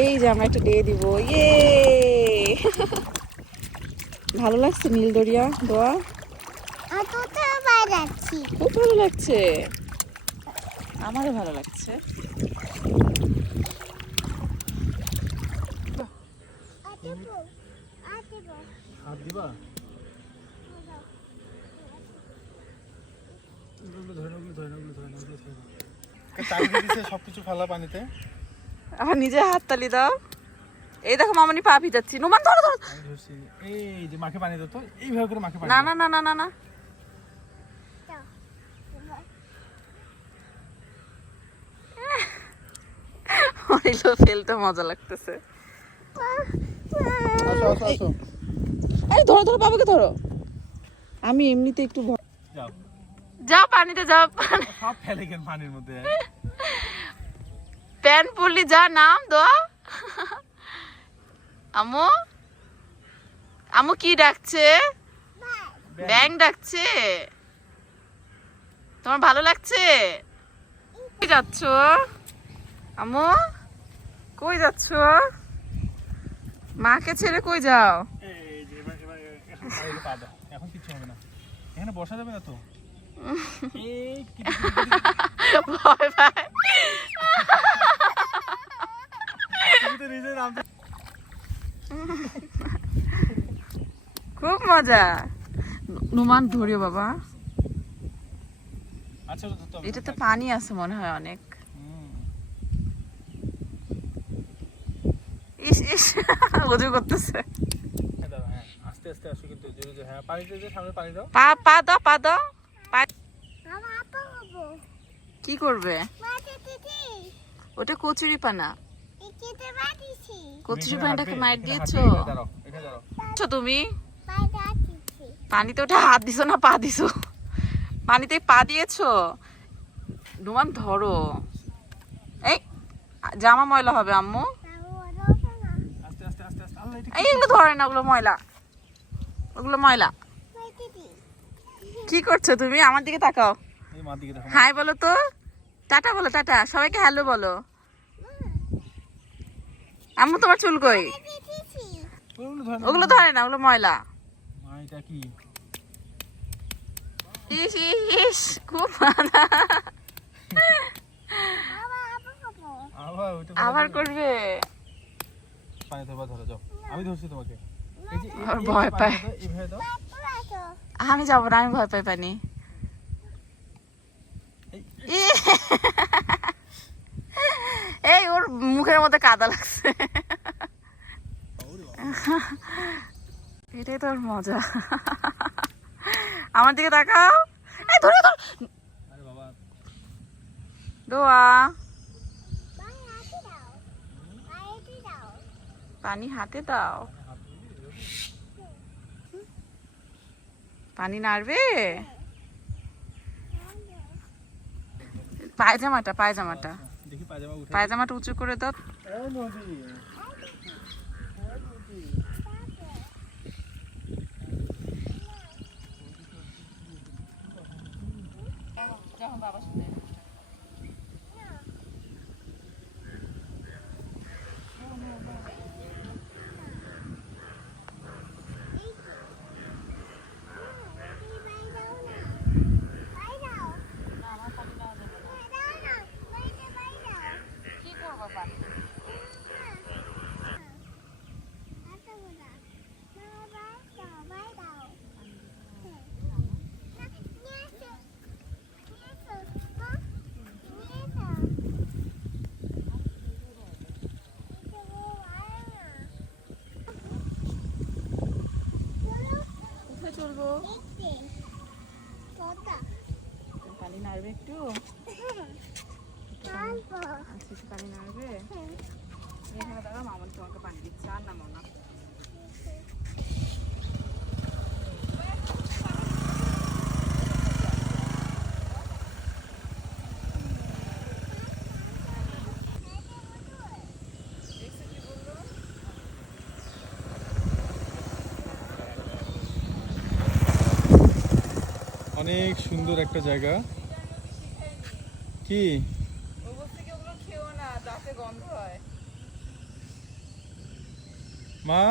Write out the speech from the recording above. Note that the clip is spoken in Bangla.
এই যে আমরা একটা ডে দিব। ইয়ে ভালো লাগছে নীল দরিয়া দোয়া, খুব ভালো লাগছে, আমারও ভালো লাগছে। সবকিছু ফেলা পানিতে, আমার নিজে হাত তালি দাও। এই দেখো মামনি পা ভিজাচ্ছি। নুমান ধরো ধরো। এই যে মাকে পানি দাও তো, এইভাবে করে মাকে পানি না দাও। না না না না না, হইলো ফেলতে মজা লাগতেছে। আসো আসো আসো, এই ধরো ধরো বাবাকে ধরো। আমি এমনিতে একটু যাও যাও পানিতে যাও। সব ফেলে কেন পানির মধ্যে? প্যান পড়লি যা নাম দোয়া। আমু আমু কি ডাকছে? ব্যাং ডাকছে। তোমার ভালো লাগছে? কই যাচ্ছ আমু? কই যাচ্ছ? মাকে ছেড়ে কই যাও? এই যে এখন পা দাও, এখন কিছু হবে না, এখানে বসা যাবে না তো। এই ভয় পায়। নিজে নাম খুব মজা। নুমান ধরিও বাবা। আচ্ছা এটা তো পানি আছে মনে হয় অনেক। ইস ইস ওজু করতেছে। আস্তে আস্তে আসো কিন্তু জোরে জোরে। হ্যাঁ পানিতে যে সামনে পানি দাও। পা পা দাও পা দাও। কি করবে? ওটা কচুরি পানা। কচুরি পানাটাকে মাইর দিয়েছো তুমি? পানিতে ওটা হাত দিছো না পা দিছো? পানিতে পা দিয়েছো। নুমান ধরো। এই জামা ময়লা হবে আম্মু। আস্তে আস্তে আস্তে আস্তে। আল্লাহ, এটা এই এগুলো ধরে না, ওগুলো ময়লা, ওগুলো ময়লা। কি করছো তুমি? আমার দিকে তাকাও। এই মার দিকে দেখো। হাই বলো তো, টাটা বলো, টাটা সবাইকে হ্যালো বলো। আম্মু তোমার চুল কই? ওগুলো ধরে না, ওগুলো ময়লা। মা এটা কি? ইস ইস ইস খুব মজা। আবার করবে? পানি ধরবা, ধরো যাও, আমি ধরছি তোমাকে। ভয় পায়। এইভাবে দাও। আমি যাবো না, আমি ভয় পাই পানি। এই ওর মুখের মধ্যে কাদা লাগছে। এটাই তোর মজা। আমার দিকে তাকাও। এই ধরে ধর। আরে বাবা, দোয়া পানি হাতে দাও। পানি নাড়বে। পায়জামাটা পায়জামাটা দেখি পায়জামা উঠে। পায়জামাটা উঁচু করে দাও। এই নদী, চলবো। পানি নাড়বে একটু। আচ্ছা একটু পানি নাড়বে। এখানে দাঁড়াও, মামা তোমাকে পানি দিচ্ছে। আর নামো না। অনেক সুন্দর একটা জায়গা। কি খেও না, দাঁতে গন্ধ হয়। মা